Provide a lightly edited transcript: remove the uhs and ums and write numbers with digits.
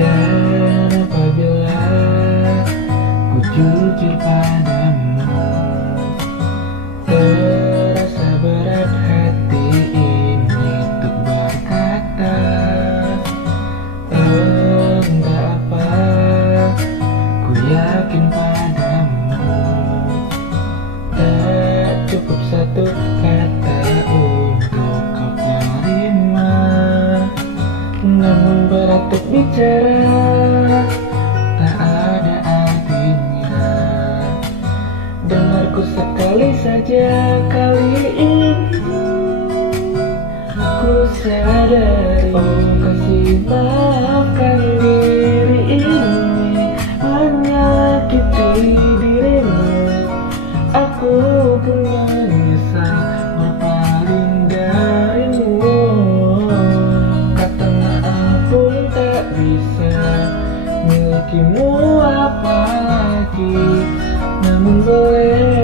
Dan apabila ku jujur padamu, terasa berat hati ini untuk berkata, enggak apa, ku yakin padamu. Tak cukup satu kata untuk kau terima, namun berat untuk bicara, tak ada artinya. Dengarku sekali saja kali ini, ku sadari, oh kasih maafkan diri ini menyakiti dirimu. Aku pun menyesal berpaling darimu. Kata maaf pun tak bisa milikimu apalagi, namun boleh